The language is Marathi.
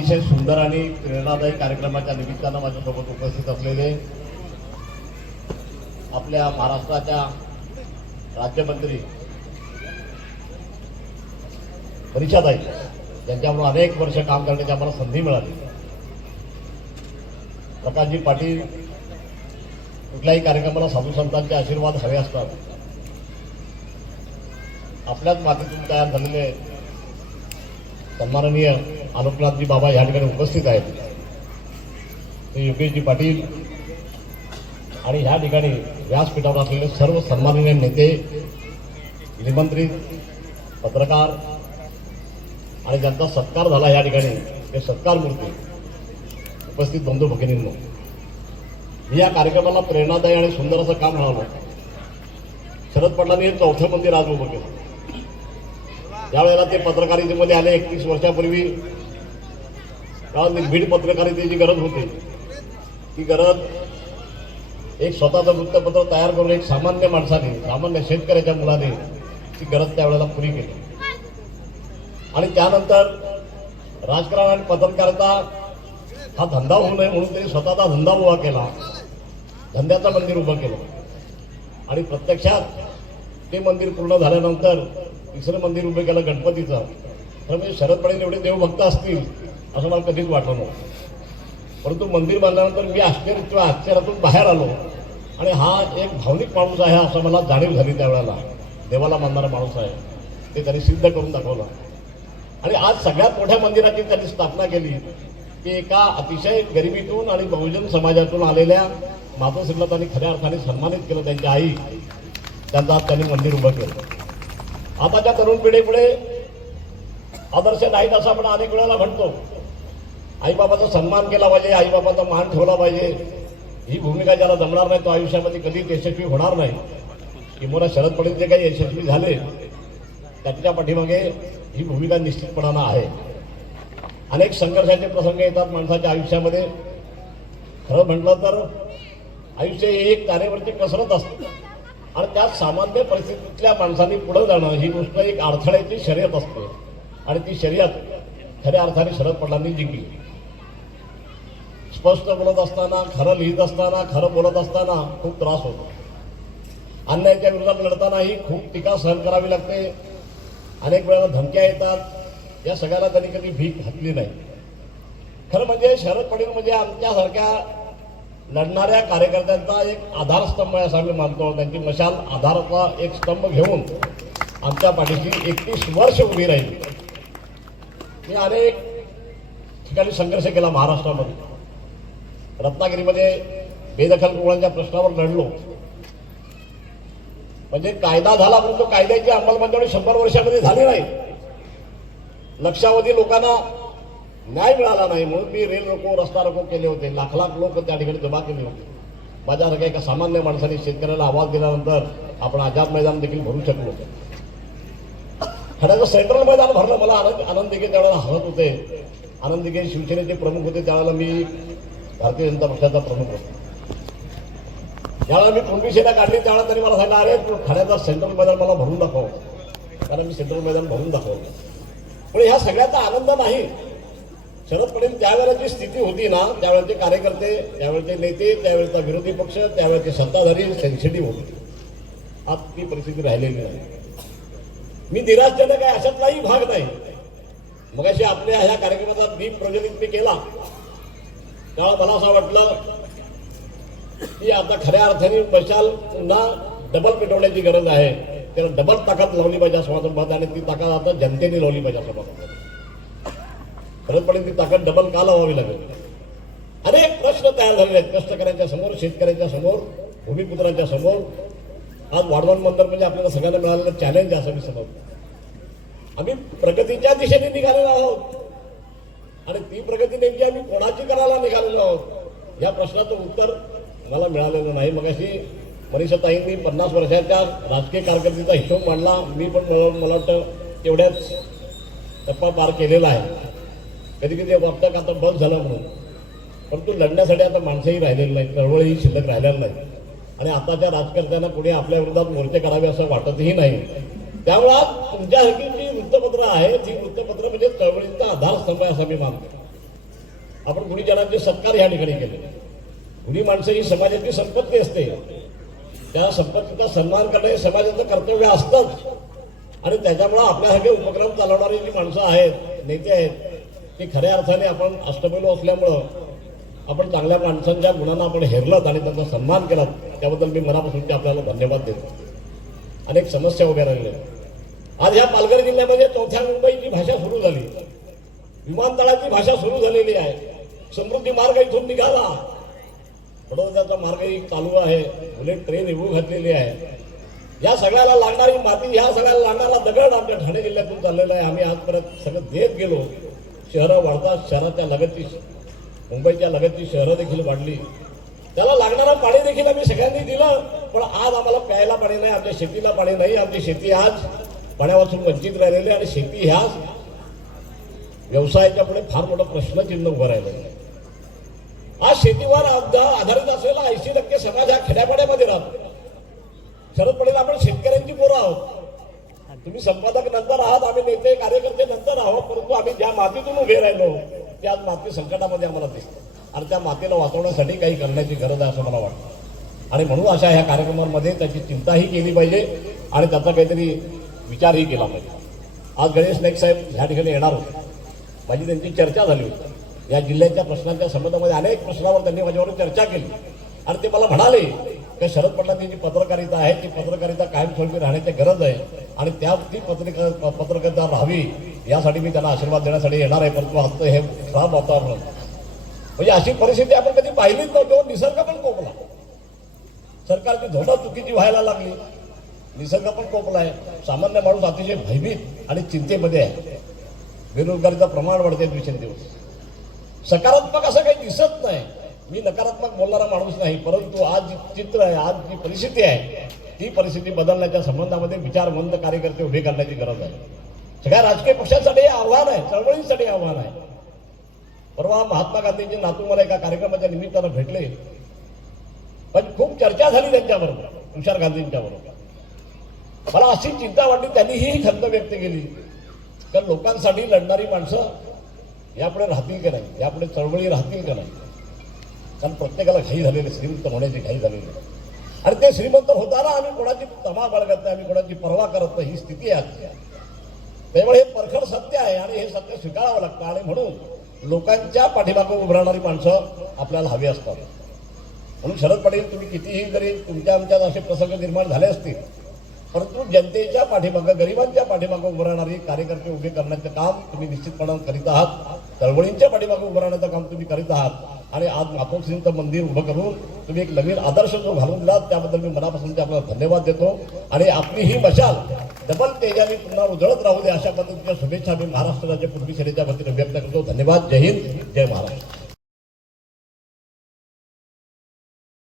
अतिशय सुंदर आणि प्रेरणादायी कार्यक्रमाच्या निमित्तानं माझ्यासोबत उपस्थित असलेले आपल्या महाराष्ट्राच्या राज्यमंत्री परिषदाई ज्यांच्यामुळे अनेक वर्ष काम करण्याची आम्हाला संधी मिळाली. प्रकाशजी पाटील कुठल्याही कार्यक्रमाला साधू संतांचे आशीर्वाद हवे असतात. आपल्याच मातीतून तयार झालेले सन्माननीय आलोकनाथजी बाबा या ठिकाणी उपस्थित आहेत. ते योगेशजी पाटील आणि ह्या ठिकाणी व्यासपीठावर असलेले सर्व सन्माननीय नेते निमंत्रित पत्रकार आणि ज्यांचा सत्कार झाला या ठिकाणी ते सत्कार मूर्ती उपस्थित बंधू भगिनींनो मी या कार्यक्रमाला प्रेरणादायी आणि सुंदर असं काम मिळालं शरद पटलांनी हे चौथं मंदिर आज उभं केलं. त्यावेळेला ते पत्रकारितेमध्ये आले एकतीस वर्षापूर्वी त्यावेळेला भीड पत्रकारितेची गरज होती. ती गरज एक स्वतःचं वृत्तपत्र तयार करून एक सामान्य माणसाने सामान्य शेतकऱ्याच्या मुलाने ती गरज त्यावेळेला पुरी केली. आणि त्यानंतर राजकारण आणि पत्रकारिता हा धंदा होऊ नये म्हणून त्यांनी स्वतःचा धंदा उभा केला. धंद्याचं मंदिर उभं केलं. आणि प्रत्यक्षात ते मंदिर पूर्ण झाल्यानंतर तिसरं मंदिर उभं केलं गणपतीचं. तर म्हणजे शरद पटेल एवढे देवभक्त असतील असं मला कधीच वाटलं नव्हतं. परंतु मंदिर बांधल्यानंतर मी आश्चर्य किंवा आश्चर्यातून बाहेर आलो. आणि हा एक भावनिक माणूस आहे असं मला जाणीव झाली त्यावेळेला. देवाला मानणारा माणूस आहे. ते त्यांनी सिद्ध करून दाखवलं. आणि आज सगळ्यात मोठ्या मंदिराची त्यांनी स्थापना केली. की एका अतिशय गरिबीतून आणि बहुजन समाजातून आलेल्या मातोश्रीला त्यांनी खऱ्या अर्थाने सन्मानित केलं त्यांची आई. त्यांचा आज त्यांनी मंदिर उभं केलं. आताच्या तरुण पिढीपुढे आदर्श नाहीत असं आपण अनेक वेळेला म्हणतो. आईबाबाचा सन्मान केला पाहिजे आईबाबाचा मान ठेवला पाहिजे. ही भूमिका ज्याला जमणार नाही तो आयुष्यामध्ये कधीच यशस्वी होणार नाही. किंवा शरद पटेल जे काही यशस्वी झाले त्याच्या पाठीमागे ही भूमिका निश्चितपणानं आहे. अनेक संघर्षाचे प्रसंग येतात माणसाच्या आयुष्यामध्ये. खरं म्हटलं तर आयुष्य हे एक तारेवरची कसरत असते. आणि त्यात सामान्य परिस्थितीतल्या माणसांनी पुढे जाणं ही गोष्ट एक अडथळ्याची शर्यत असते. आणि ती शर्यत खऱ्या अर्थाने शरद पटलांनी जिंकली. स्पष्ट बोलत असताना खरं लिहित असताना खरं बोलत असताना खूप त्रास होतो. अन्यायाच्या विरोधात लढतानाही खूप टीका सहन करावी लागते. अनेक वेळेला धमक्या येतात. या सगळ्याला त्यांनी कधी भीक घातली नाही. खरं म्हणजे शरद पटेल म्हणजे आमच्यासारख्या लढणाऱ्या कार्यकर्त्यांचा एक आधारस्तंभ आहे असं आम्ही मानतो. त्यांची मशाल आधाराचा एक स्तंभ घेऊन आमच्या पाठीशी एकतीस वर्ष उभी राहील. मी अनेक ठिकाणी संघर्ष केला महाराष्ट्रामध्ये. रत्नागिरीमध्ये बेदखल रुग्णांच्या प्रश्नावर लढलो. म्हणजे कायदा झाला परंतु कायद्याची अंमलबजावणी शंभर वर्षामध्ये झाली नाही. लक्षावधी लोकांना न्याय मिळाला नाही म्हणून मी रेल रोको रस्ता रोको केले होते. लाख लाख लोक त्या ठिकाणी जमा केले होते. माझ्यासारख्या एका सामान्य माणसाने शेतकऱ्याला आवाज दिल्यानंतर आपण आझाद मैदान देखील भरू शकलो खड्याचं सेंट्रल मैदान भरलं. मला आनंद आनंद त्यावेळेला हरत होते. आनंद शिवसेनेचे प्रमुख होते. त्यावेळेला मी भारतीय जनता पक्षाचा प्रमुख होता. ज्यावेळेला मी कुणबी सेना काढली त्यावेळेला त्यांनी मला सांगितलं अरे तू खड्याचा सेंट्रल मैदान मला भरून दाखव. कारण मी सेंट्रल मैदान भरून दाखवलं. पण ह्या सगळ्याचा आनंद नाही. शरद पटेल त्यावेळेला जी स्थिती होती ना त्यावेळेचे कार्यकर्ते त्यावेळेचे नेते त्यावेळेचा विरोधी पक्ष त्यावेळेचे सत्ताधारी सेन्सिटिव्ह होते. आज ती परिस्थिती राहिलेली नाही. मी निराशजनक आहे अशातलाही भाग नाही. मग अशी आपल्या ह्या कार्यक्रमाचा दीप प्रज्वलित मी केला. काळ मला असं वाटलं की आता खऱ्या अर्थाने मशाल पुन्हा डबल पेटवण्याची गरज आहे. त्याला डबल ताकद लावली पाहिजे असं आणि ती ताकद आता जनतेने लावली पाहिजे असं खरंचपणे ती ताकद डबल का लावावी लागेल? अनेक प्रश्न तयार झालेले आहेत. कष्टकऱ्यांच्या समोर शेतकऱ्यांच्या समोर भूमिपुत्रांच्या समोर. आज वाढवण मंदर म्हणजे आपल्याला सगळ्यांना मिळालेलं चॅलेंज असं मी समजतो. आम्ही प्रगतीच्या दिशेने निघालेलो आहोत. आणि ती प्रगती नेमकी आम्ही कोणाची करायला निघालेलो आहोत? या प्रश्नाचं उत्तर मला मिळालेलं नाही. मग अशी मनीषाताईंनी पन्नास वर्षाच्या राजकीय कारकिर्दीचा हिशोब मांडला. मी पण मला वाटतं तेवढ्याच टप्पा पार केलेला आहे. कधी कधी वाटतं का आता बस झालं म्हणून. परंतु लढण्यासाठी आता माणसंही राहिलेली नाही चळवळही शिल्लक राहिलेली नाही आणि आताच्या राजकर्त्यांना कुणी आपल्या विरोधात मोर्चे करावे असं वाटतही नाही. त्यामुळे आज तुमच्यासारखी जी वृत्तपत्र आहेत ही वृत्तपत्र म्हणजे चळवळीचा आधारस्तंभ आहे असं मी मानतो. आपण गुढीजनांचे सत्कार या ठिकाणी केले. गुढी माणसं ही समाजाची संपत्ती असते. त्या संपत्तीचा सन्मान करणं हे समाजाचं कर्तव्य असतंच. आणि त्याच्यामुळं आपल्यासारखे उपक्रम चालवणारी जी माणसं आहेत नेते आहेत ती खऱ्या अर्थाने आपण अष्टपैलू असल्यामुळं आपण चांगल्या माणसांच्या गुणांना आपण हेरलात आणि त्यांचा सन्मान केलात त्याबद्दल मी मनापासून ते आपल्याला धन्यवाद देतो. अनेक समस्या उभ्या राहिल्या. आज ह्या पालघर जिल्ह्यामध्ये चौथ्या मुंबईची भाषा सुरू झाली. विमानतळाची भाषा सुरू झालेली आहे. समृद्धी मार्ग इथून निघाला. बडोद्याचा मार्गही चालू आहे. बुलेट ट्रेन येऊ घातलेली आहे. या सगळ्याला लागणारी माती ह्या सगळ्याला लागणारा दगड आमच्या ठाणे जिल्ह्यातून चाललेला आहे. आम्ही आजपर्यंत सगळं देत गेलो. शहरं वाढतात. शहराच्या लगतची मुंबईच्या लगतची शहरं देखील वाढली. त्याला लागणारं पाणी देखील आम्ही सगळ्यांनी दिलं. पण आज आम्हाला प्यायला पाणी नाही आमच्या शेतीला पाणी नाही. आमची शेती आज पाण्यापासून वंचित राहिलेली आणि शेती ह्या व्यवसायाच्या पुढे फार मोठा प्रश्नचिन्ह उभं राहिलं आहे. आज शेतीवर आधारित असलेला ऐंशी टक्के समाज हा खेड्यापाड्यामध्ये राहतो. शरद पटेल आपण शेतकऱ्यांची पोरं आहोत. तुम्ही संपादक नंतर आहात आम्ही नेते कार्यकर्ते नंतर आहोत परंतु आम्ही ज्या मातीतून उभे राहिलो ते आज माती संकटामध्ये आम्हाला दिसतं. आणि त्या मातीला वाचवण्यासाठी काही करण्याची गरज आहे असं मला वाटतं. आणि म्हणून अशा ह्या कार्यक्रमांमध्ये त्याची चिंताही केली पाहिजे आणि त्याचा काहीतरी विचारही केला पाहिजे. आज गणेश नाईक साहेब ह्या ठिकाणी येणार होते. माझी त्यांची चर्चा झाली होती. या जिल्ह्याच्या प्रश्नांच्या संबंधामध्ये अनेक प्रश्नावर त्यांनी माझ्यावर चर्चा केली. आणि ते मला म्हणाले की शरद पटलांची जी पत्रकारिता आहे ती पत्रकारिता कायमस्वरूपी राहण्याची गरज आहे आणि त्या ती पत्रिका पत्रकारिता राहावी यासाठी मी त्यांना आशीर्वाद देण्यासाठी येणार आहे. परंतु आजचं हे खराब वातावरण म्हणजे अशी परिस्थिती आपण कधी पाहिलीच नव्हती. निसर्ग पण कोपला. सरकारची धोरणं चुकीची व्हायला लागली. निसर्ग पण कोपलाय सामान्य माणूस अतिशय भयभीत आणि चिंतेमध्ये आहे. बेरोजगारीचं प्रमाण वाढते दिवसेंदिवस. सकारात्मक असं काही दिसत नाही. मी नकारात्मक बोलणारा माणूस नाही परंतु आज जी चित्र आहे आज जी परिस्थिती आहे ती परिस्थिती बदलण्याच्या संबंधामध्ये विचारवंत कार्यकर्ते उभे करण्याची गरज आहे. सगळ्या राजकीय पक्षांसाठी हे आव्हान आहे चळवळींसाठी आव्हान आहे. परवा महात्मा गांधींचे नातू मला एका कार्यक्रमाच्या निमित्तानं भेटले. पण खूप चर्चा झाली त्यांच्याबरोबर तुषार गांधींच्या बरोबर मला अशी चिंता वाटली त्यांनीही ही खंत व्यक्त केली. कारण लोकांसाठी लढणारी माणसं यापुढे राहतील का नाही? यापुढे चळवळी राहतील का नाही? कारण प्रत्येकाला घाई झालेली श्रीमंत होण्याची घाई झालेली. आणि ते श्रीमंत होताना आम्ही कोणाची तमा बाळगत नाही आम्ही कोणाची पर्वा करत नाही ही स्थिती आहे आजची. त्यामुळे हे परखड सत्य आहे आणि हे सत्य स्वीकारावं लागतं. आणि म्हणून लोकांच्या पाठीमागं उभं राहणारी माणसं आपल्याला हवी असतात. म्हणून शरद पटेल तुम्ही कितीही जरी तुमच्या आमच्यात असे प्रसंग निर्माण झाले असतील परंतु जनतेच्या पाठीमागं गरिबांच्या पाठीमागं उभं राहणारी कार्यकर्ते उभे करण्याचं काम तुम्ही निश्चितपणानं करीत आहात. चळवळींच्या पाठीमागं उभं राहण्याचं काम तुम्ही करीत आहात. आणि आज मातोश्रींचं मंदिर उभं करून तुम्ही एक नवीन आदर्श जो घालून दिलात त्याबद्दल मी मनापासून आपल्याला धन्यवाद देतो. आणि आपली ही मशाल डबल तेजाने पुन्हा उजळत राहू दे अशा पद्धतीच्या शुभेच्छा मी महाराष्ट्र राज्य पूर्वी सेनेच्या वतीने व्यक्त करतो. धन्यवाद. जय हिंद. जय महाराष्ट्र.